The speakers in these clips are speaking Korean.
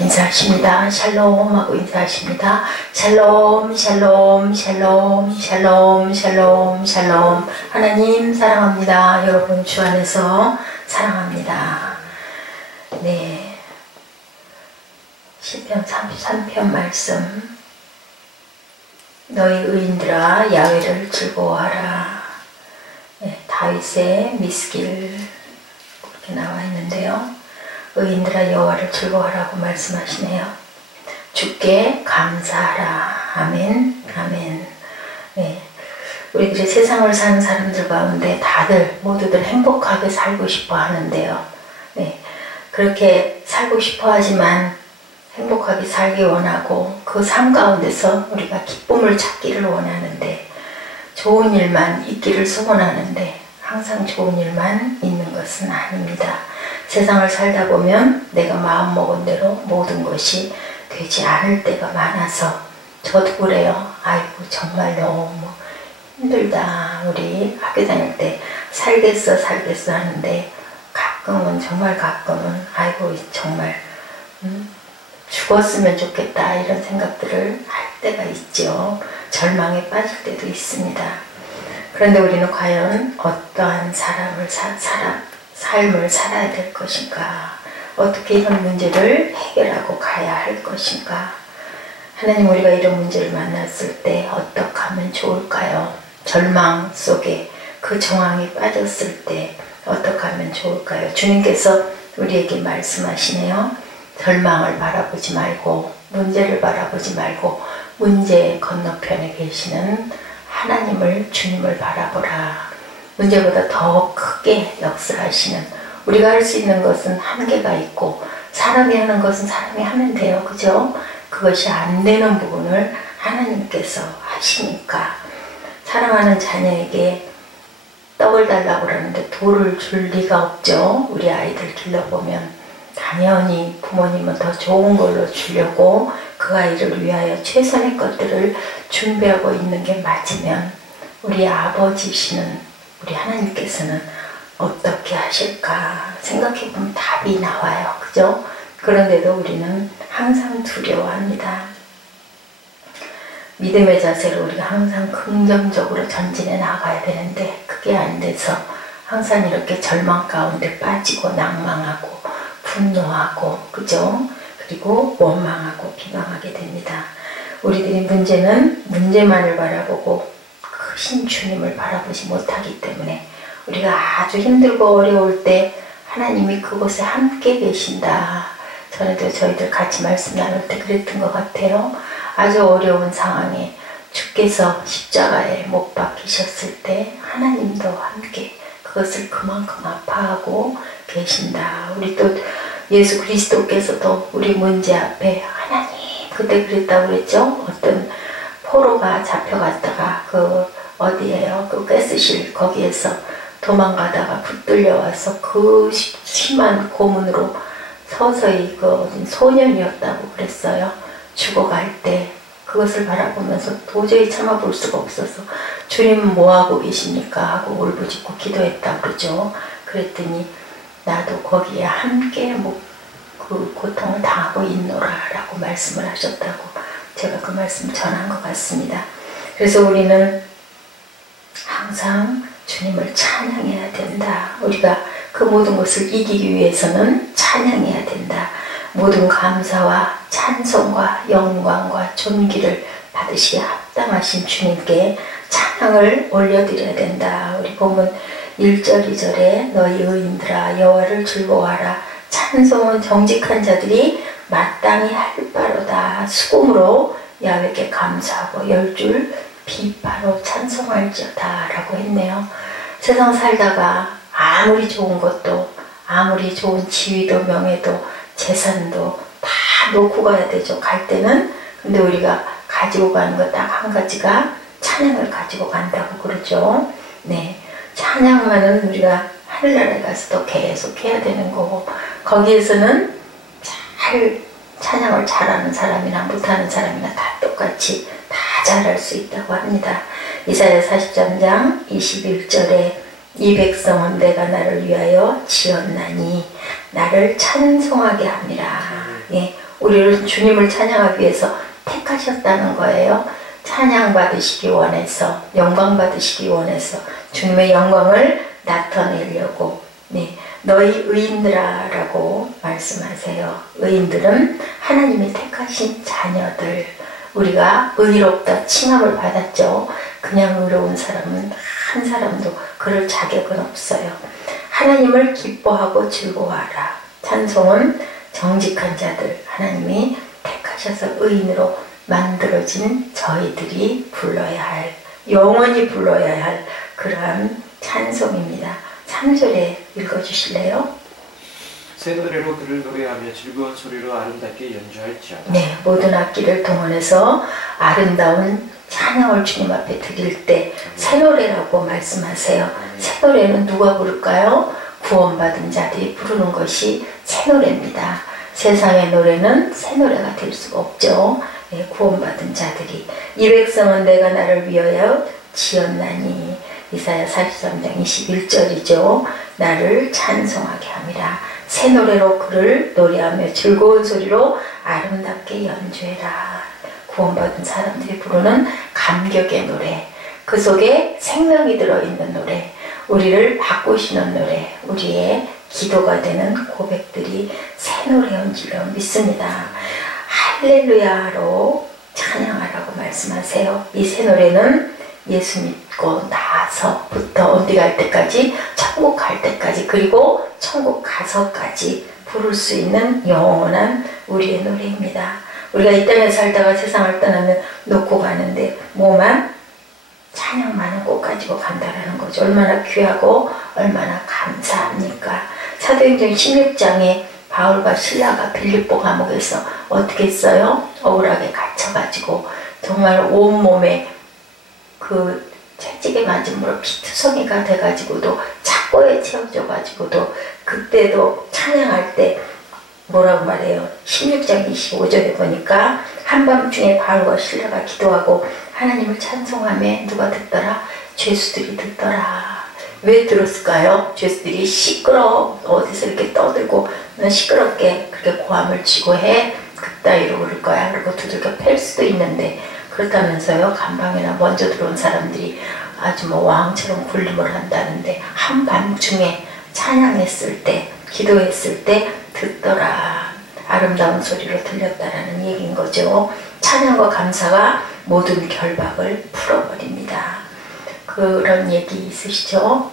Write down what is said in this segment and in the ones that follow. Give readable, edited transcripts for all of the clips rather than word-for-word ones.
인사하십니다. 샬롬 하고 인사하십니다. 샬롬 샬롬 샬롬 샬롬 샬롬 샬롬. 하나님 사랑합니다. 여러분 주 안에서 사랑합니다. 네, 시편 33편 말씀. 너희 의인들아 야훼를 즐거워하라. 네, 다윗의 미스길 그렇게 나와 있는데요. 의인들아 여호와를 즐거워하라고 말씀하시네요. 주께 감사하라. 아멘 아멘. 네, 우리들이 세상을 사는 사람들 가운데 다들 모두들 행복하게 살고 싶어 하는데요. 네, 그렇게 살고 싶어 하지만 행복하게 살기 원하고 그 삶 가운데서 우리가 기쁨을 찾기를 원하는데 좋은 일만 있기를 소원하는데 항상 좋은 일만 있는 것은 아닙니다. 세상을 살다 보면 내가 마음먹은 대로 모든 것이 되지 않을 때가 많아서 저도 그래요. 아이고 정말 너무 힘들다. 우리 학교 다닐 때 살겠어 하는데 가끔은 정말 가끔은 아이고 정말 죽었으면 좋겠다 이런 생각들을 할 때가 있죠. 절망에 빠질 때도 있습니다. 그런데 우리는 과연 어떠한 삶을 살아야 될 것인가? 어떻게 이런 문제를 해결하고 가야 할 것인가? 하나님, 우리가 이런 문제를 만났을 때 어떻게 하면 좋을까요? 절망 속에 그 정황에 빠졌을 때 어떻게 하면 좋을까요? 주님께서 우리에게 말씀하시네요. 절망을 바라보지 말고 문제를 바라보지 말고 문제 건너편에 계시는 하나님을, 주님을 바라보라. 문제보다 더 크게 역사하시는, 우리가 할 수 있는 것은 한계가 있고 사람이 하는 것은 사람이 하면 돼요. 그죠? 그것이 안 되는 부분을 하나님께서 하시니까 사랑하는 자녀에게 떡을 달라고 그러는데 돌을 줄 리가 없죠. 우리 아이들 길러보면 당연히 부모님은 더 좋은 걸로 주려고 그 아이를 위하여 최선의 것들을 준비하고 있는 게 맞으면 우리 아버지시는 우리 하나님께서는 어떻게 하실까 생각해보면 답이 나와요. 그죠? 그런데도 우리는 항상 두려워합니다. 믿음의 자세로 우리가 항상 긍정적으로 전진해 나가야 되는데 그게 안 돼서 항상 이렇게 절망 가운데 빠지고 낭망하고 분노하고, 그죠? 그리고 원망하고 비방하게 됩니다. 우리들이 문제는 문제만을 바라보고 크신 주님을 바라보지 못하기 때문에 우리가 아주 힘들고 어려울 때 하나님이 그곳에 함께 계신다. 전에도 저희들 같이 말씀 나눌 때 그랬던 것 같아요. 아주 어려운 상황에 주께서 십자가에 못 박히셨을 때 하나님도 함께 그것을 그만큼 아파하고 계신다. 우리 또 예수 그리스도께서도 우리 문제 앞에 하나님, 그때 그랬다고 그랬죠? 어떤 포로가 잡혀갔다가 어디에요? 그 가스실 거기에서 도망가다가 붙들려 와서 그 심한 고문으로 서서히 소년이었다고 그랬어요. 죽어갈 때 그것을 바라보면서 도저히 참아볼 수가 없어서 주님은 뭐하고 계십니까? 하고 울부짖고 기도했다고 그러죠. 그랬더니 나도 거기에 함께 그 고통을 당하고 있노라 라고 말씀을 하셨다고 제가 그 말씀 전한 것 같습니다. 그래서 우리는 항상 주님을 찬양해야 된다. 우리가 그 모든 것을 이기기 위해서는 찬양해야 된다. 모든 감사와 찬송과 영광과 존귀를 받으시기에 합당하신 주님께 찬양을 올려드려야 된다. 우리 본문 1절 2절에 너희 의인들아 여호와를 즐거워하라. 찬송은 정직한 자들이 마땅히 할 바로다. 수금으로 야훼께 감사하고 10줄 비파로 찬송할지어다 라고 했네요. 세상 살다가 아무리 좋은 것도, 아무리 좋은 지위도 명예도 재산도 다 놓고 가야 되죠. 갈 때는. 근데 우리가 가지고 가는 거 딱 한 가지가 찬양을 가지고 간다고 그러죠. 네, 찬양만은 우리가 하늘나라에 가서도 계속 해야 되는 거고, 거기에서는 찬양을 잘하는 사람이나 못하는 사람이나 다 똑같이 다 잘할 수 있다고 합니다. 이사야 43장 21절에 이 백성은 내가 나를 위하여 지었나니 나를 찬송하게 함이라. 예, 우리를 주님을 찬양하기 위해서 택하셨다는 거예요. 찬양 받으시기 원해서, 영광 받으시기 원해서 주님의 영광을 나타내려고. 네, 너희 의인들아라고 말씀하세요. 의인들은 하나님이 택하신 자녀들. 우리가 의롭다 칭함을 받았죠. 그냥 의로운 사람은 한 사람도 그럴 자격은 없어요. 하나님을 기뻐하고 즐거워하라. 찬송은 정직한 자들, 하나님이 택하셔서 의인으로 만들어진 저희들이 불러야 할, 영원히 불러야 할 그러한 찬송입니다. 3절에 읽어주실래요? 새 노래로 그를 노래하며 즐거운 소리로 아름답게 연주할지어다. 네, 모든 악기를 동원해서 아름다운 찬양을 주님 앞에 드릴 때 새 노래라고 말씀하세요. 새 노래는 누가 부를까요? 구원받은 자들이 부르는 것이 새 노래입니다. 세상의 노래는 새 노래가 될 수가 없죠. 네, 구원받은 자들이. 이 백성은 내가 나를 위하여 지었나니. 이사야 43장 21절이죠. 나를 찬송하게 함이라. 새 노래로 그를 노래하며 즐거운 소리로 아름답게 연주해라. 구원받은 사람들이 부르는 감격의 노래, 그 속에 생명이 들어있는 노래, 우리를 바꾸시는 노래, 우리의 기도가 되는 고백들이 새 노래인 줄로 믿습니다. 할렐루야로 찬양하라고 말씀하세요. 이 새 노래는 예수 믿고 나서부터 어디 갈 때까지, 천국 갈 때까지, 그리고 천국 가서까지 부를 수 있는 영원한 우리의 노래입니다. 우리가 이 땅에 살다가 세상을 떠나면 놓고 가는데 뭐만? 찬양만은 꼭 가지고 간다라는 거죠. 얼마나 귀하고 얼마나 감사합니까? 사도행전 16장에 바울과 실라가 빌립보 감옥에서 어떻게 했어요? 억울하게 갇혀가지고 정말 온몸에 그 채찍에 맞음으로 피투성이가 돼가지고도 착고에 채워져가지고도 그때도 찬양할 때 뭐라고 말해요? 16장 25절에 보니까 한밤중에 바울과 실라가 기도하고 하나님을 찬송하며 누가 듣더라? 죄수들이 듣더라. 왜 들었을까요? 죄수들이 시끄러워 어디서 이렇게 떠들고 시끄럽게 그렇게 고함을 치고 해? 그따위로 그럴 거야. 그리고 두들겨 팰 수도 있는데 그렇다면서요. 감방에나 먼저 들어온 사람들이 아주 뭐 왕처럼 군림을 한다는데 한밤중에 찬양했을 때, 기도했을 때 듣더라. 아름다운 소리로 들렸다라는 얘기인 거죠. 찬양과 감사가 모든 결박을 풀어버립니다. 그런 얘기 있으시죠?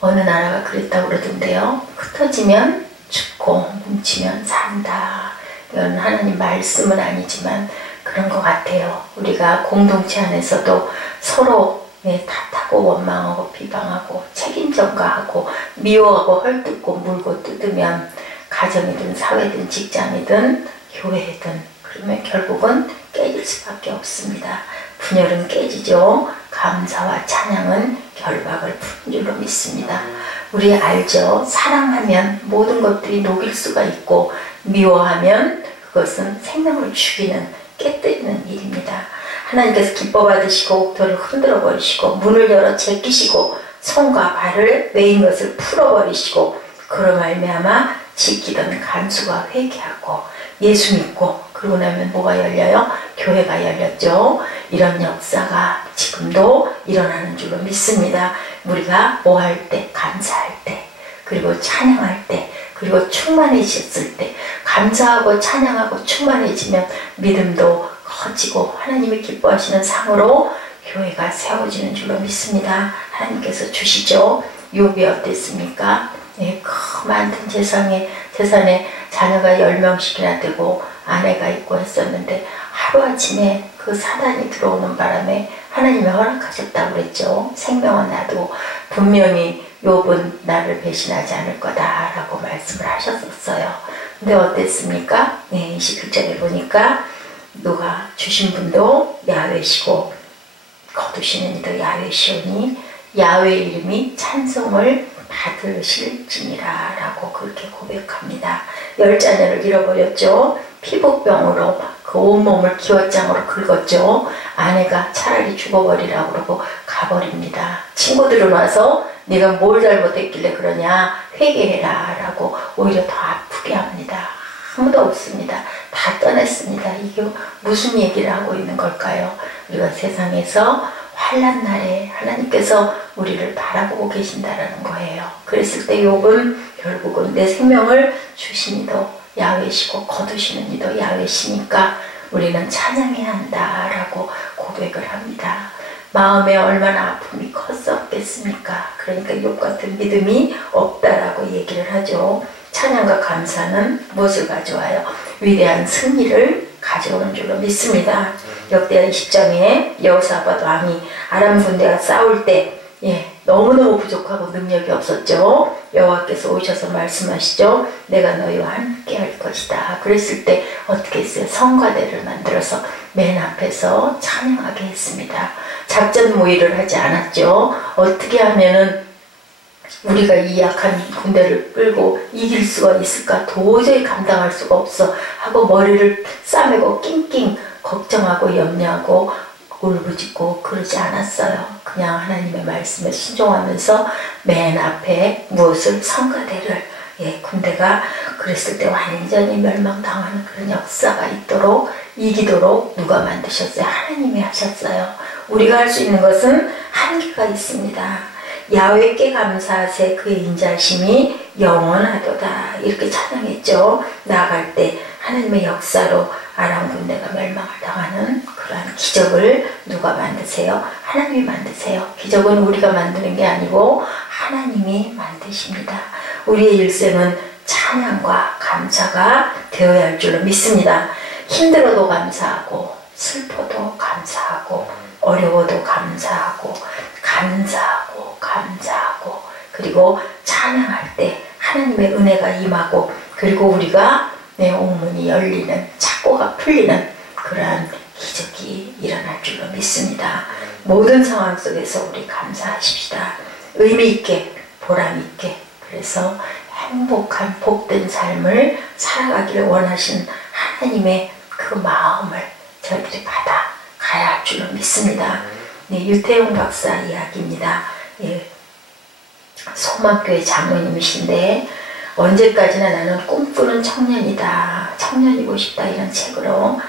어느 나라가 그랬다고 그러던데요. 흩어지면 죽고 뭉치면 산다. 이건 하나님 말씀은 아니지만 그런 것 같아요. 우리가 공동체 안에서도 서로 탓하고 원망하고 비방하고 책임전가하고 미워하고 헐뜯고 물고 뜯으면 가정이든 사회든 직장이든 교회든 그러면 결국은 깨질 수밖에 없습니다. 분열은 깨지죠. 감사와 찬양은 결박을 푸는 줄로 믿습니다. 우리 알죠? 사랑하면 모든 것들이 녹일 수가 있고 미워하면 그것은 생명을 죽이는 깨뜨리는 일입니다. 하나님께서 기뻐 받으시고 옥토를 흔들어 버리시고 문을 열어 제끼시고 손과 발을 매인 것을 풀어 버리시고 그로 말미암아 지키던 간수가 회개하고 예수 믿고 그러고 나면 뭐가 열려요? 교회가 열렸죠. 이런 역사가 지금도 일어나는 줄로 믿습니다. 우리가 뭐 할 때? 감사할 때, 그리고 찬양할 때, 그리고 충만해졌을 때, 감사하고 찬양하고 충만해지면 믿음도 커지고 하나님이 기뻐하시는 상으로 교회가 세워지는 줄로 믿습니다. 하나님께서 주시죠. 욥이 어땠습니까? 그 많은 재산에 자녀가 10명씩이나 되고 아내가 있고 했었는데 하루아침에 그 사단이 들어오는 바람에 하나님이 허락하셨다고 그랬죠. 생명은 나도 분명히 욥은 나를 배신하지 않을 거다라고 말씀을 하셨었어요. 근데 어땠습니까? 21절에 보니까 누가 주신 분도 야훼시고 거두시는 이도 야훼시오니 야훼 이름이 찬송을 받으실지니라 라고 그렇게 고백합니다. 10자녀를 잃어버렸죠. 피부병으로 그 온몸을 기왓장으로 긁었죠. 아내가 차라리 죽어버리라고 그러고 가버립니다. 친구들은 와서 네가 뭘 잘못했길래 그러냐 회개해라 라고 오히려 더 아프게 합니다. 아무도 없습니다. 다 떠났습니다. 이게 무슨 얘기를 하고 있는 걸까요? 우리가 세상에서 환난 날에 하나님께서 우리를 바라보고 계신다라는 거예요. 그랬을 때 욥은 결국은 내 생명을 주신 이도 야훼시고 거두시는 이도 야훼시니까 우리는 찬양해야 한다라고 고백을 합니다. 마음에 얼마나 아픔이 컸었겠습니까? 그러니까 욥 같은 믿음이 없다라고 얘기를 하죠. 찬양과 감사는 무엇을 가져와요? 위대한 승리를 가져오는 줄로 믿습니다. 역대하 20장에 여호사밧 왕이 아람 군대와 싸울 때 너무너무 부족하고 능력이 없었죠. 여호와께서 오셔서 말씀하시죠. 내가 너희와 함께 할 것이다. 그랬을 때 어떻게 했어요? 성과대를 만들어서 맨 앞에서 찬양하게 했습니다. 작전 모의를 하지 않았죠. 어떻게 하면은 우리가 이 약한 군대를 끌고 이길 수가 있을까? 도저히 감당할 수가 없어 하고 머리를 싸매고 낑낑 걱정하고 염려하고 울부짖고 그러지 않았어요. 그냥 하나님의 말씀에 순종하면서 맨 앞에 무엇을 성과대를 군대가 그랬을 때 완전히 멸망당하는 그런 역사가 있도록 이기도록 누가 만드셨어요? 하나님이 하셨어요. 우리가 할 수 있는 것은 한계가 있습니다. 야훼께 감사하세 그의 인자심이 영원하도다 이렇게 찬양했죠. 나아갈 때 하나님의 역사로 아람 군대가 멸망을 당하는 그러한 기적을 누가 만드세요? 하나님이 만드세요. 기적은 우리가 만드는 게 아니고 하나님이 만드십니다. 우리의 일생은 찬양과 감사가 되어야 할 줄로 믿습니다. 힘들어도 감사하고 슬퍼도 감사하고 어려워도 감사하고 그리고 찬양할 때 하나님의 은혜가 임하고 그리고 우리가 내 옥문이 열리는 착고가 풀리는 그러한 기적이 일어날 줄로 믿습니다. 모든 상황 속에서 우리 감사하십시다. 의미 있게 보람 있게 그래서 행복한 복된 삶을 살아가기를 원하신 하나님의 그 마음을 저희들이 받아가야 할 줄로 믿습니다. 유태용 박사 이야기입니다. 소망교회 장로님이신데 언제까지나 나는 꿈꾸는 청년이다. 청년이고 싶다 이런 책으로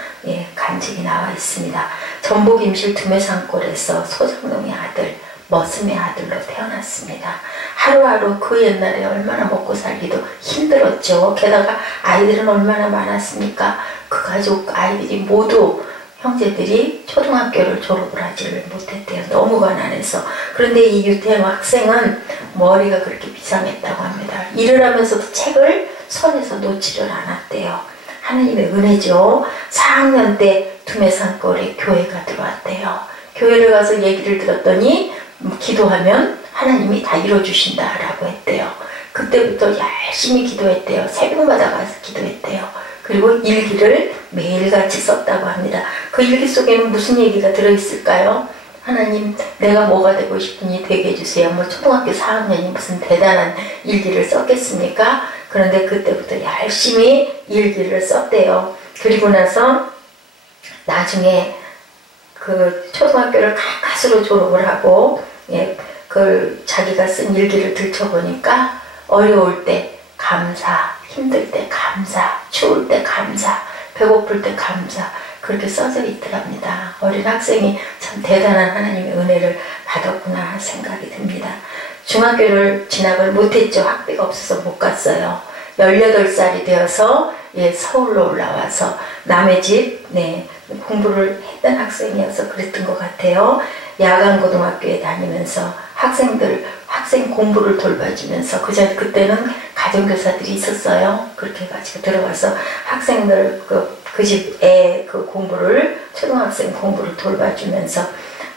간증이 나와 있습니다. 전북 임실 두메산골에서 소장농의 아들 머슴의 아들로 태어났습니다. 하루하루 그 옛날에 얼마나 먹고 살기도 힘들었죠. 게다가 아이들은 얼마나 많았습니까? 그 가족 아이들이 모두 형제들이 초등학교를 졸업을 하지를 못했대요. 너무 가난해서. 그런데 이 유태영 학생은 머리가 그렇게 비상했다고 합니다. 일을 하면서도 책을 손에서 놓지를 않았대요. 하나님의 은혜죠. 4학년 때 두메산골에 교회가 들어왔대요. 교회를 가서 얘기를 들었더니 기도하면 하나님이 다 이뤄주신다라고 했대요. 그때부터 열심히 기도했대요. 새벽마다 가서 기도했대요. 그리고 일기를 매일같이 썼다고 합니다. 그 일기 속에는 무슨 얘기가 들어있을까요? 하나님 내가 뭐가 되고 싶으니 되게 해주세요. 뭐 초등학교 4학년이 무슨 대단한 일기를 썼겠습니까? 그런데 그때부터 열심히 일기를 썼대요. 그리고 나서 나중에 그 초등학교를 가까스로 졸업을 하고 그 자기가 쓴 일기를 들춰보니까 어려울 때 감사, 힘들 때 감사, 추울 때 감사, 배고플 때 감사 그렇게 써져 있더랍니다. 어린 학생이 참 대단한 하나님의 은혜를 받았구나 생각이 듭니다. 중학교를 진학을 못했죠. 학비가 없어서 못 갔어요. 18살이 되어서 서울로 올라와서 남의 집 공부를 했던 학생이어서 그랬던 것 같아요. 야간고등학교에 다니면서 학생 공부를 돌봐주면서 그때는 가정교사들이 있었어요. 그렇게 해가지고 들어가서 학생들 그 집에 그 공부를 초등학생 공부를 돌봐주면서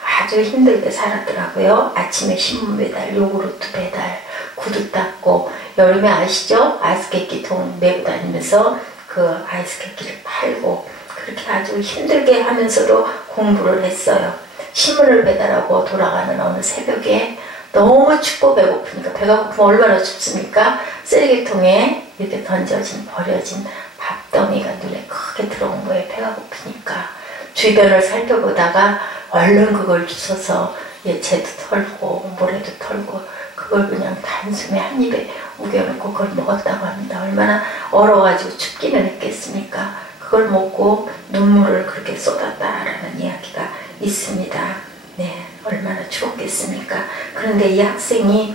아주 힘들게 살았더라고요. 아침에 신문 배달, 요구르트 배달, 구두 닦고 여름에 아시죠? 아이스케이크통 메고 다니면서 그 아이스케이크를 팔고 그렇게 아주 힘들게 하면서도 공부를 했어요. 신문을 배달하고 돌아가는 어느 새벽에 너무 춥고 배고프니까 배가 고프면 얼마나 춥습니까? 쓰레기통에 이렇게 버려진 밥덩이가 눈에 크게 들어온 거예요. 배가 고프니까. 주변을 살펴보다가 얼른 그걸 주워서 채도 털고 모래도 털고 그 그걸 그냥 단숨에 한 입에 우겨놓고 그걸 먹었다고 합니다. 얼마나 얼어가지고 춥기는 했겠습니까? 그걸 먹고 눈물을 그렇게 쏟았다라는 이야기가 있습니다. 네, 얼마나 추웠겠습니까? 그런데 이 학생이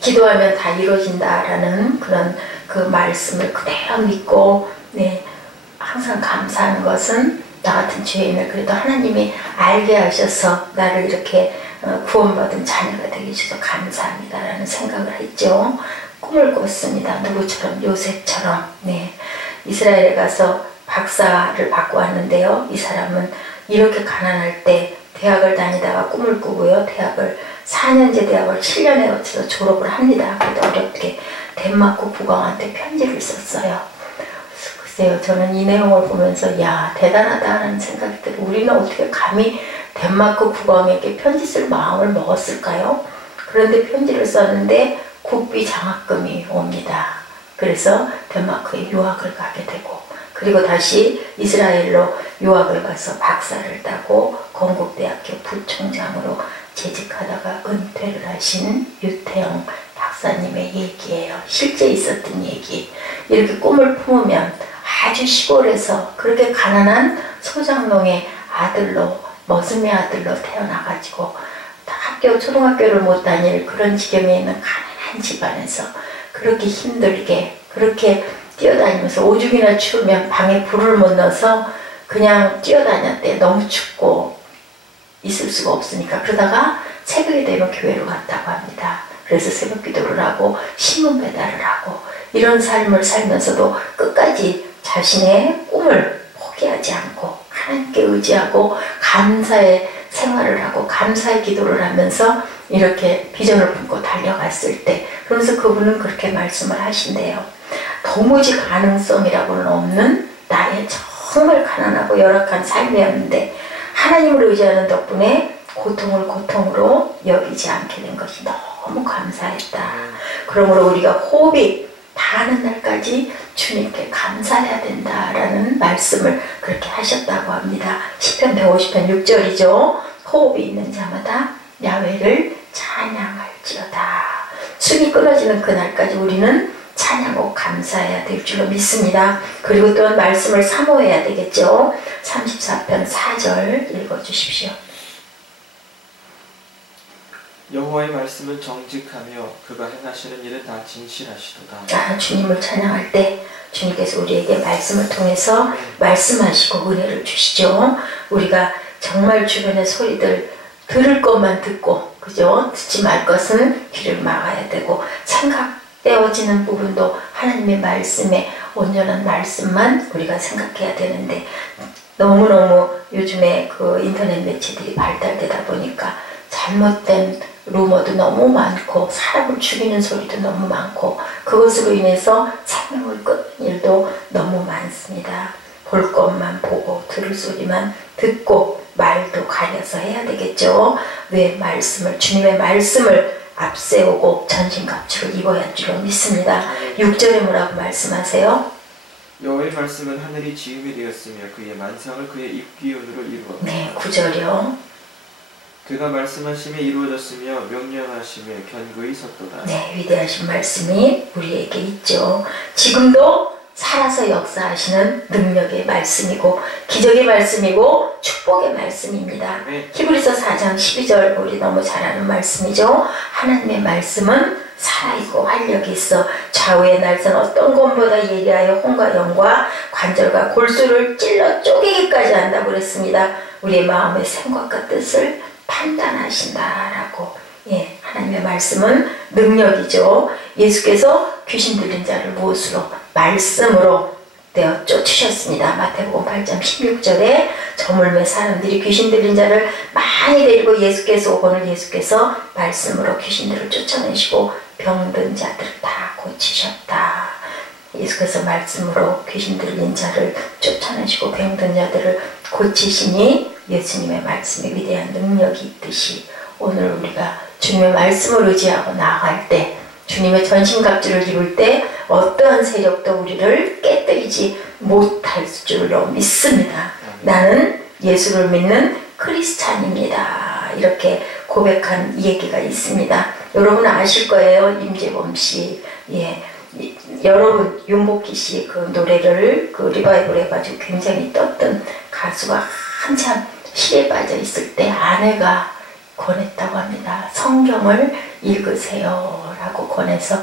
기도하면 다 이루어진다라는 그런 그 말씀을 그대로 믿고, 네, 항상 감사하는 것은 나 같은 죄인을 그래도 하나님이 알게 하셔서 나를 이렇게 구원받은 자녀가 되게 해주셔서 감사합니다라는 생각을 했죠. 꿈을 꿨습니다. 누구처럼? 요셉처럼. 네, 이스라엘에 가서 박사를 받고 왔는데요. 이 사람은 이렇게 가난할 때 대학을 다니다가 꿈을 꾸고요. 대학을 4년제 대학을 7년에 거쳐서 졸업을 합니다. 그래도 어렵게 덴마크 국왕한테 편지를 썼어요. 글쎄요, 저는 이 내용을 보면서 야, 대단하다는 생각이 들어요. 우리는 어떻게 감히 덴마크 국왕에게 편지 쓸 마음을 먹었을까요? 그런데 편지를 썼는데 국비 장학금이 옵니다. 그래서 덴마크에 유학을 가게 되고, 그리고 다시 이스라엘로 유학을 가서 박사를 따고 건국대학교 부총장으로 재직하다가 은퇴를 하신 유태영 박사님의 얘기예요. 실제 있었던 얘기. 이렇게 꿈을 품으면 아주 시골에서 그렇게 가난한 소장농의 아들로, 머슴의 아들로 태어나가지고 초등학교를 못 다닐 그런 지경에 있는 가난한 집안에서 그렇게 힘들게 그렇게 뛰어다니면서 오죽이나 추우면 방에 불을 못 넣어서 그냥 뛰어다녔대. 너무 춥고 있을 수가 없으니까. 그러다가 새벽이 되면 교회로 갔다고 합니다. 그래서 새벽 기도를 하고 신문 배달을 하고 이런 삶을 살면서도 끝까지 자신의 꿈을 포기하지 않고 하나님께 의지하고 감사의 생활을 하고 감사의 기도를 하면서 이렇게 비전을 품고 달려갔을 때, 그러면서 그분은 그렇게 말씀을 하신대요. 도무지 가능성이라고는 없는 나의 정말 가난하고 열악한 삶이었는데 하나님을 의지하는 덕분에 고통을 고통으로 여기지 않게 된 것이 너무 감사했다. 그러므로 우리가 호흡이 닿는 날까지 주님께 감사해야 된다라는 말씀을 그렇게 하셨다고 합니다. 시편 150편 6절이죠. 호흡이 있는 자마다 야훼를 찬양할지어다. 숨이 끊어지는 그날까지 우리는 찬양하고 감사해야 될 줄로 믿습니다. 그리고 또한 말씀을 사모해야 되겠죠. 34편 4절 읽어주십시오. 여호와의 말씀은 정직하며 그가 행하시는 일은 다 진실하시도다. 주님을 찬양할 때 주님께서 우리에게 말씀을 통해서 말씀하시고 은혜를 주시죠. 우리가 정말 주변의 소리들 들을 것만 듣고, 그죠? 듣지 말 것은 귀를 막아야 되고, 생각되어지는 부분도 하나님의 말씀에 온전한 말씀만 우리가 생각해야 되는데, 너무너무 요즘에 그 인터넷 매체들이 발달되다 보니까 잘못된 루머도 너무 많고 사람을 죽이는 소리도 너무 많고 그것으로 인해서 생명을 끊는 일도 너무 많습니다. 볼 것만 보고 들을 소리만 듣고 말도 가려서 해야 되겠죠. 왜 말씀을, 주님의 말씀을 앞세우고 전신갑주를 입어야 할 줄로 믿습니다. 6절에 뭐라고 말씀하세요? 여호와의 말씀은 하늘이 지음이 되었으며 그의 만상을 그의 입기운으로 이루었다. 네, 9절이요. 그가 말씀하심에 이루어졌으며 명령하심에 견고히 섰도다. 네, 위대하신 말씀이 우리에게 있죠. 지금도 살아서 역사하시는 능력의 말씀이고 기적의 말씀이고 축복의 말씀입니다. 네. 히브리서 4장 12절 우리 너무 잘 아는 말씀이죠. 하나님의 말씀은 살아있고 활력이 있어 좌우의 날선 어떤 검보다 예리하여 혼과 영과 관절과 골수를 찔러 쪼개기까지 한다고 그랬습니다. 우리의 마음의 생각과 뜻을 판단하신다라고. 예, 하나님의 말씀은 능력이죠. 예수께서 귀신 들린 자를 무엇으로? 말씀으로 내어 쫓으셨습니다. 마태복음 8장 16절에 저물매 사람들이 귀신 들린 자를 많이 데리고 예수께서 오거늘 예수께서 말씀으로 귀신들을 쫓아내시고 병든 자들을 다 고치셨다. 예수께서 말씀으로 귀신 들린 자를 쫓아내시고 병든 자들을 고치시니 예수님의 말씀에 위대한 능력이 있듯이 오늘 우리가 주님의 말씀을 의지하고 나아갈 때 주님의 전신갑주를 입을 때 어떠한 세력도 우리를 깨뜨리지 못할 줄로 믿습니다. 나는 예수를 믿는 크리스찬입니다. 이렇게 고백한 얘기가 있습니다. 여러분 아실 거예요. 임재범 씨. 예. 여러분 윤복희 씨 그 노래를 그 리바이벌 해가지고 굉장히 떴던 가수가 한참 시에 빠져 있을 때 아내가 권했다고 합니다. 성경을 읽으세요 라고 권해서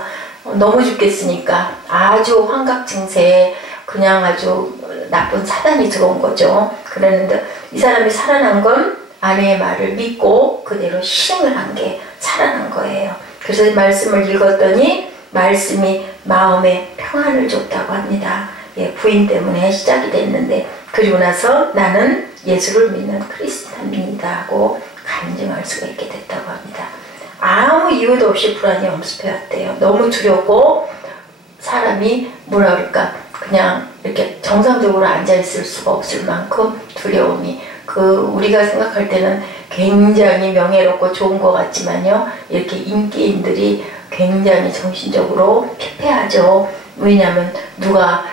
너무 죽겠으니까 아주 환각 증세에 그냥 아주 나쁜 사단이 들어온 거죠. 그랬는데 이 사람이 살아난 건 아내의 말을 믿고 그대로 실행을 한 게 살아난 거예요. 그래서 말씀을 읽었더니 말씀이 마음에 평안을 줬다고 합니다. 예, 부인 때문에 시작이 됐는데 그리고 나서 나는 예수를 믿는 크리스찬입니다 하고 간증할 수가 있게 됐다고 합니다. 아무 이유도 없이 불안이 엄습해왔대요. 너무 두렵고 사람이 뭐라 그럴까 그냥 이렇게 정상적으로 앉아있을 수가 없을 만큼 두려움이 우리가 생각할 때는 굉장히 명예롭고 좋은 것 같지만요. 이렇게 인기인들이 굉장히 정신적으로 피폐하죠. 왜냐하면 누가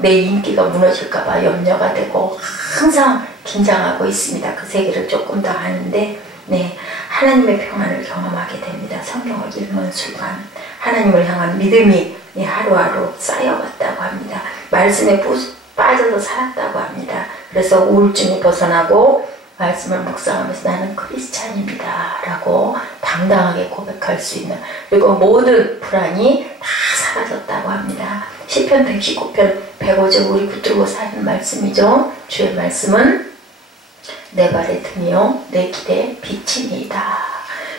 내 인기가 무너질까봐 염려가 되고 항상 긴장하고 있습니다. 그 세계를 조금 더 아는데 네, 하나님의 평안을 경험하게 됩니다. 성경을 읽는 순간 하나님을 향한 믿음이 하루하루 쌓여갔다고 합니다. 말씀에 빠져서 살았다고 합니다. 그래서 우울증이 벗어나고 말씀을 묵상하면서 나는 크리스찬입니다 라고 당당하게 고백할 수 있는 그리고 모든 불안이 다 사라졌다고 합니다. 시편 119편 105절 우리 붙들고 사는 말씀이죠. 주의 말씀은 내 발의 등이요 내 길의 빛입니다.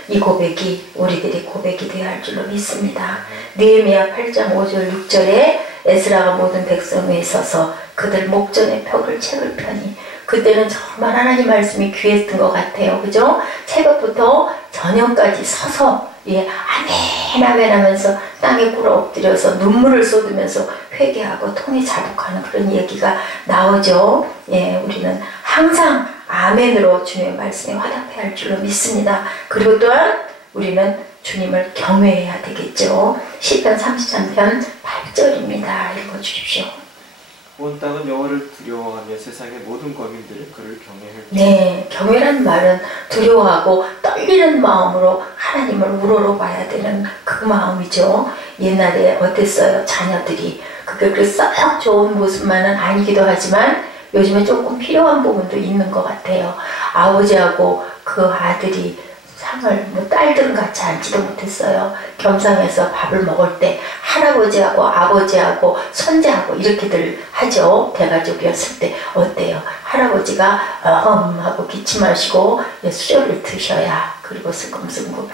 이 고백이 우리들의 고백이 되어야 할 줄로 믿습니다. 느헤미야 8장 5절 6절에 에스라가 모든 백성 위에 서서 그들 목전에 벽을 책을 펴니 그때는 정말 하나님 말씀이 귀했던 것 같아요. 그죠? 새벽부터 저녁까지 서서 아멘 아멘 하면서 땅에 꿇어 엎드려서 눈물을 쏟으면서 회개하고 통해 자복하는 그런 얘기가 나오죠. 우리는 항상 아멘으로 주님의 말씀에 화답해야 할 줄로 믿습니다. 그리고 또한 우리는 주님을 경외해야 되겠죠. 시편 33편 8절입니다. 읽어주십시오. 온 땅은 여호와를 두려워하며 세상의 모든 거민들은 그를 경외할 네, 경외란 말은 두려워하고 떨리는 마음으로 하나님을 우러러봐야 되는 그 마음이죠. 옛날에 어땠어요? 자녀들이 그게 썩 좋은 모습만은 아니기도 하지만 요즘에 조금 필요한 부분도 있는 것 같아요. 아버지하고 그 아들이 상을 딸들은 같이 앉지도 못했어요. 겸상해서 밥을 먹을 때 할아버지하고 아버지하고 손자하고 이렇게들 하죠. 대가족이었을 때 어때요? 할아버지가 하고 기침하시고 수저를 드셔야 그리고 슬금슬금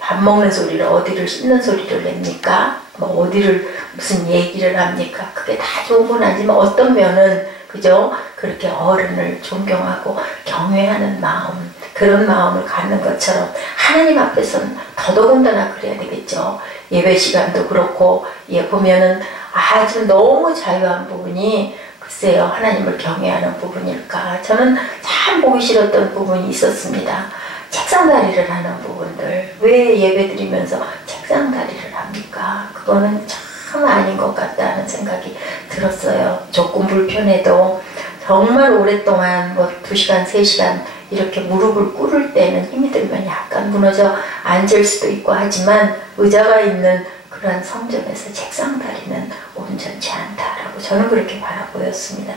밥 먹는 소리를 어디를 씹는 소리를 냅니까? 뭐 어디를 무슨 얘기를 합니까? 그게 다 좋은 건 아니지만 어떤 면은 그죠? 그렇게 어른을 존경하고 경외하는 마음 그런 마음을 갖는 것처럼 하나님 앞에서는 더더군다나 그래야 되겠죠. 예배 시간도 그렇고 보면은 아주 너무 자유한 부분이 글쎄요 하나님을 경외하는 부분일까 저는 참 보기 싫었던 부분이 있었습니다. 책상다리를 하는 부분들 왜 예배드리면서 책상다리를 합니까? 그거는 참 아닌 것 같다는 생각이 들었어요. 조금 불편해도 정말 오랫동안 2시간 3시간 이렇게 무릎을 꿇을 때는 힘이 들면 약간 무너져 앉을 수도 있고 하지만 의자가 있는 그런 성전에서 책상다리는 온전치 않다라고 저는 그렇게 바라보였습니다.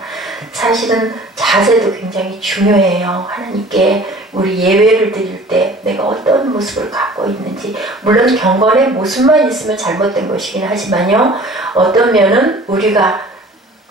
사실은 자세도 굉장히 중요해요. 하나님께 우리 예배를 드릴 때 내가 어떤 모습을 갖고 있는지 물론 경건의 모습만 있으면 잘못된 것이긴 하지만요. 어떤 면은 우리가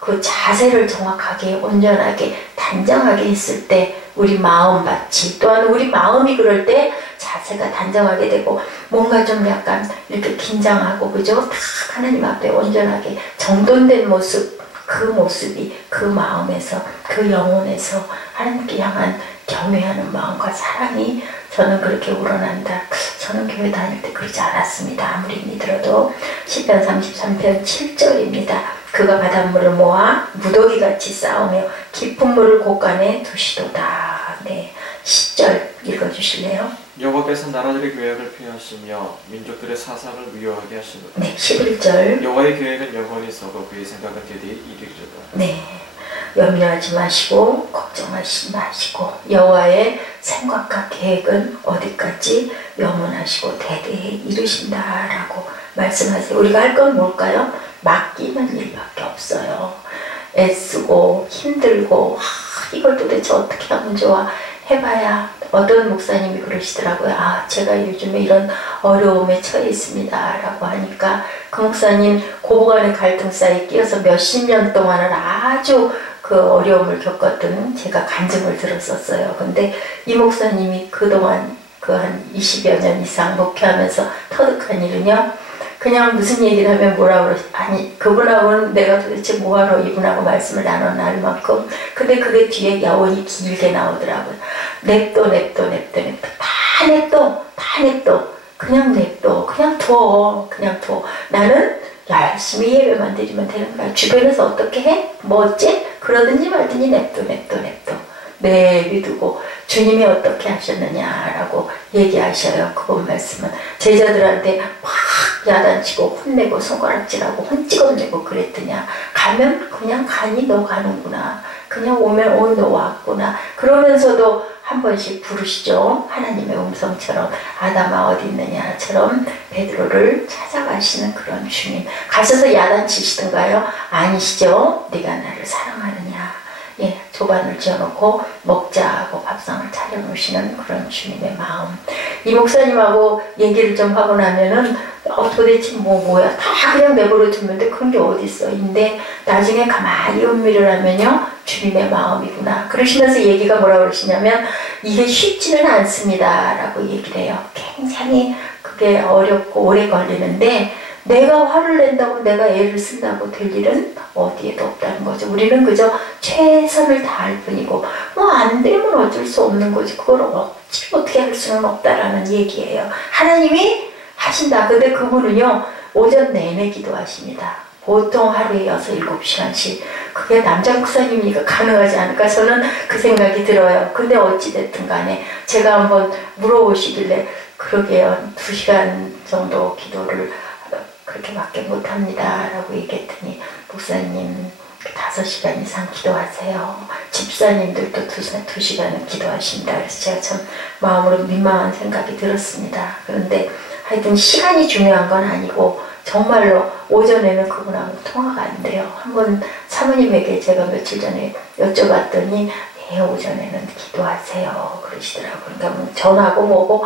그 자세를 정확하게 온전하게 단정하게 했을 때 우리 마음밭이 또한 우리 마음이 그럴 때 자세가 단정하게 되고 뭔가 좀 약간 이렇게 긴장하고 그죠? 딱 하나님 앞에 온전하게 정돈된 모습 그 모습이 그 마음에서 그 영혼에서 하나님께 향한 경외하는 마음과 사랑이 저는 그렇게 우러난다. 저는 교회 다닐 때 그러지 않았습니다. 아무리 믿어도 시편 33편 7절입니다. 그가 바닷물을 모아 무더기같이 쌓으며 깊은 물을 곳간에 두시도다. 네, 10절 읽어주실래요? 여호와께서 나라들의 계획을 폐하시며 민족들의 사상을 무효하게 하시노라. 네, 11절 여호와의 계획은 영원히 서고 그의 생각은 대대히 이르리로다. 네, 염려하지 마시고 걱정하지 마시고 여호와의 생각과 계획은 어디까지 영원하시고 대대에 이르신다라고 말씀하세요. 우리가 할 건 뭘까요? 맡기는 일밖에 없어요. 애쓰고 힘들고 이걸 도대체 어떻게 하면 좋아 해봐야 어떤 목사님이 그러시더라고요. 제가 요즘에 이런 어려움에 처해 있습니다 라고 하니까 그 목사님 고부간의 갈등 사이에 끼어서 몇십 년 동안을 아주 그 어려움을 겪었던 제가 간증을 들었었어요. 근데 이 목사님이 그동안 그 한 20여 년 이상 목회하면서 터득한 일은요, 그냥 무슨 얘기를 하면 뭐라 그러지? 아니, 그분하고는 내가 도대체 뭐하러 이분하고 말씀을 나눴나 할 만큼. 근데 그게 뒤에 야원이 길게 나오더라고요. 냅둬. 다 냅둬. 그냥 냅둬. 그냥 둬. 나는 열심히 예배만 드리면 되는 거야. 주변에서 어떻게 해? 뭐 어째? 그러든지 말든지 냅둬. 내비두고 주님이 어떻게 하셨느냐라고 얘기하셔요. 그분 말씀은 제자들한테 막 야단치고 혼내고 손가락질하고 혼찍어내고 그랬더냐, 가면 그냥 가니 너 가는구나, 그냥 오면 너 왔구나, 그러면서도 한 번씩 부르시죠. 하나님의 음성처럼 아담아 어디 있느냐처럼 베드로를 찾아가시는 그런 주님. 가셔서 야단치시던가요? 아니시죠. 네가 나를 사랑하느냐, 조반을 지어놓고 먹자고 밥상을 차려놓으시는 그런 주님의 마음. 이 목사님하고 얘기를 좀 하고 나면은 도대체 뭐야 다 그냥 내버려 두는데 그런 게 어딨어. 인데 나중에 가만히 음미를 하면요, 주님의 마음이구나. 그러시면서 얘기가 뭐라 그러시냐면 이게 쉽지는 않습니다 라고 얘기를 해요. 굉장히 그게 어렵고 오래 걸리는데 내가 화를 낸다고 내가 애를 쓴다고 될 일은 어디에도 없다는 거죠. 우리는 그저 최선을 다할 뿐이고 안 되면 어쩔 수 없는 거지. 그걸 억지로 어떻게 할 수는 없다라는 얘기예요. 하나님이 하신다. 근데 그분은요, 오전 내내 기도하십니다. 보통 하루에 6-7시간씩. 그게 남자 목사님이니까 가능하지 않을까 저는 그 생각이 들어요. 근데 어찌됐든 간에 제가 한번 물어보시길래 그러게요, 2시간 정도 기도를 그렇게밖에 못합니다 라고 얘기했더니 목사님 5시간 이상 기도하세요. 집사님들도 2시간은 기도하신다. 그래서 제가 참 마음으로 민망한 생각이 들었습니다. 그런데 하여튼 시간이 중요한 건 아니고 정말로 오전에는 그분하고 통화가 안 돼요. 한번 사모님에게 제가 며칠 전에 여쭤봤더니 오전에는 기도하세요 그러시더라고요. 그러니까 전화고 뭐고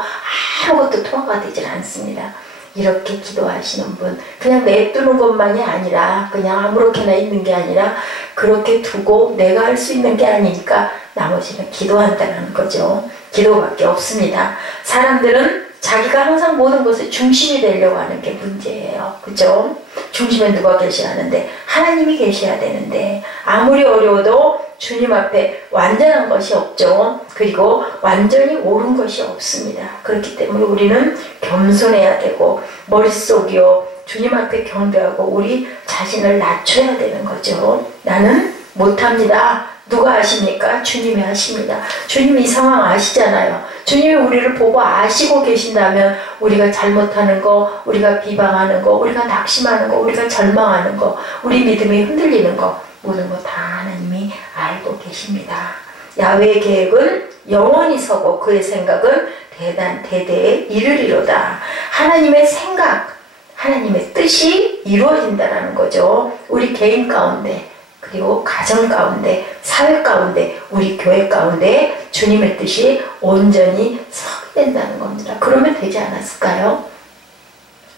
아무것도 통화가 되질 않습니다. 이렇게 기도하시는 분, 그냥 냅두는 것만이 아니라 그냥 아무렇게나 있는 게 아니라 그렇게 두고 내가 할 수 있는 게 아니니까 나머지는 기도한다는 거죠. 기도밖에 없습니다. 사람들은 자기가 항상 모든 것의 중심이 되려고 하는 게 문제예요. 그죠? 중심에 누가 계셔야 하는데 하나님이 계셔야 되는데 아무리 어려워도 주님 앞에 완전한 것이 없죠. 그리고 완전히 옳은 것이 없습니다. 그렇기 때문에 우리는 겸손해야 되고 머릿속이요 주님 앞에 경배하고 우리 자신을 낮춰야 되는 거죠. 나는 못합니다. 누가 하십니까? 주님이 하십니다. 주님이 이 상황 아시잖아요. 주님이 우리를 보고 아시고 계신다면 우리가 잘못하는 거, 우리가 비방하는 거, 우리가 낙심하는 거, 우리가 절망하는 거, 우리 믿음이 흔들리는 거, 모든 거 다 하나님이 알고 계십니다. 야훼의 계획은 영원히 서고 그의 생각은 대대에 이르리로다. 하나님의 생각, 하나님의 뜻이 이루어진다는 거죠. 우리 개인 가운데, 그리고 가정 가운데, 사회 가운데, 우리 교회 가운데 주님의 뜻이 온전히 서게 된다는 겁니다. 그러면 되지 않았을까요?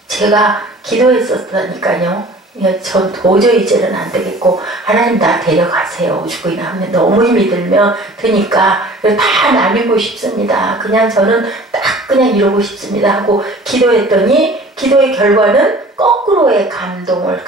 제가 기도했었다니까요. 전 도저히 이제는 안 되겠고 하나님 나 데려가세요. 죽으나 하면 너무 힘이 들면 드니까 다 나누고 싶습니다. 그냥 저는 딱 그냥 이러고 싶습니다 하고 기도했더니 기도의 결과는 거꾸로의 감정을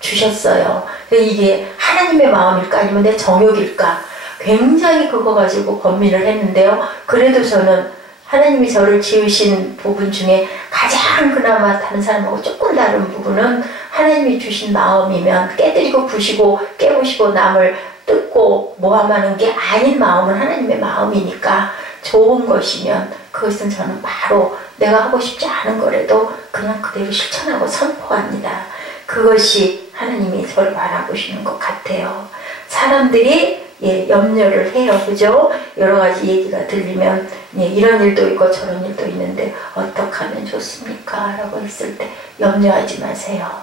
주셨어요. 이게 하나님의 마음일까 아니면 내 정욕일까 굉장히 그거 가지고 고민을 했는데요. 그래도 저는 하나님이 저를 지으신 부분 중에 가장 그나마 다른 사람하고 조금 다른 부분은 하나님이 주신 마음이면 깨뜨리고 부시고 깨부시고 남을 뜯고 모함하는 게 아닌 마음은 하나님의 마음이니까 좋은 것이면 그것은 저는 바로 내가 하고 싶지 않은 거라도 그냥 그대로 실천하고 선포합니다. 그것이 하나님이 저를 바라보시는 것 같아요. 사람들이 예, 염려를 해요. 그죠? 여러 가지 얘기가 들리면 예, 이런 일도 있고 저런 일도 있는데 어떻게 하면 좋습니까? 라고 했을 때 염려하지 마세요.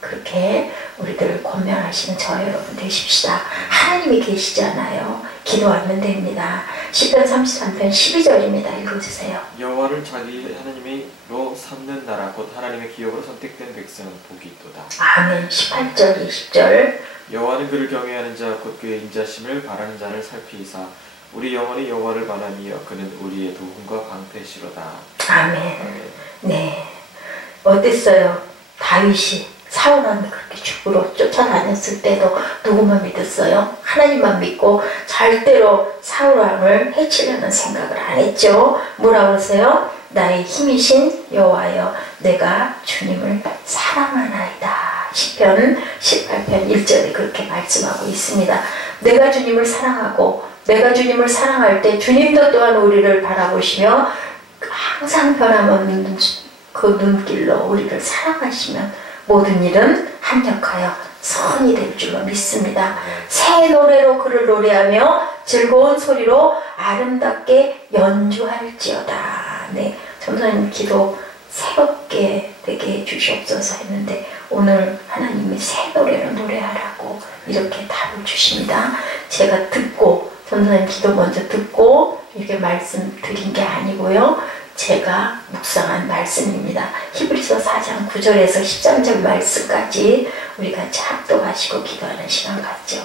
그렇게 우리들 권면하시는 저 여러분 되십시다. 하나님이 계시잖아요. 기도하면 됩니다. 시편 33편 12절입니다. 읽어주세요. 여호와를 자기 하나님으로 삼는 나라 곧 하나님의 기업으로 선택된 백성은 복이 있도다. 아멘. 18절 20절. 여호와는 그를 경외하는 자 곧 그의 인자심을 바라는 자를 살피사 우리 영혼이 여호와를 바라며 그는 우리의 도움과 방패시로다. 아멘. 네. 어땠어요? 다윗이 사울왕을 그렇게 죽으러 쫓아다녔을 때도 누구만 믿었어요? 하나님만 믿고 절대로 사울왕을 해치려는 생각을 안 했죠. 뭐라고 그러세요? 나의 힘이신 여호와여 내가 주님을 사랑하나이다. 시편 18편 1절에 그렇게 말씀하고 있습니다. 내가 주님을 사랑하고 내가 주님을 사랑할 때 주님도 또한 우리를 바라보시며 항상 변함없는 그 눈길로 우리를 사랑하시면 모든 일은 합력하여 선이 될 줄로 믿습니다. 새 노래로 그를 노래하며 즐거운 소리로 아름답게 연주할지어다. 네, 점선님 기도 새롭게 되게 해주시옵소서 했는데 오늘 하나님이 새 노래로 노래하라고 이렇게 답을 주십니다. 제가 듣고 점선님 기도 먼저 듣고 이렇게 말씀드린 게 아니고요. 제가 묵상한 말씀입니다. 히브리서 4장 9절에서 13절 말씀까지 우리 같이 합독하시고 기도하는 시간 갖죠.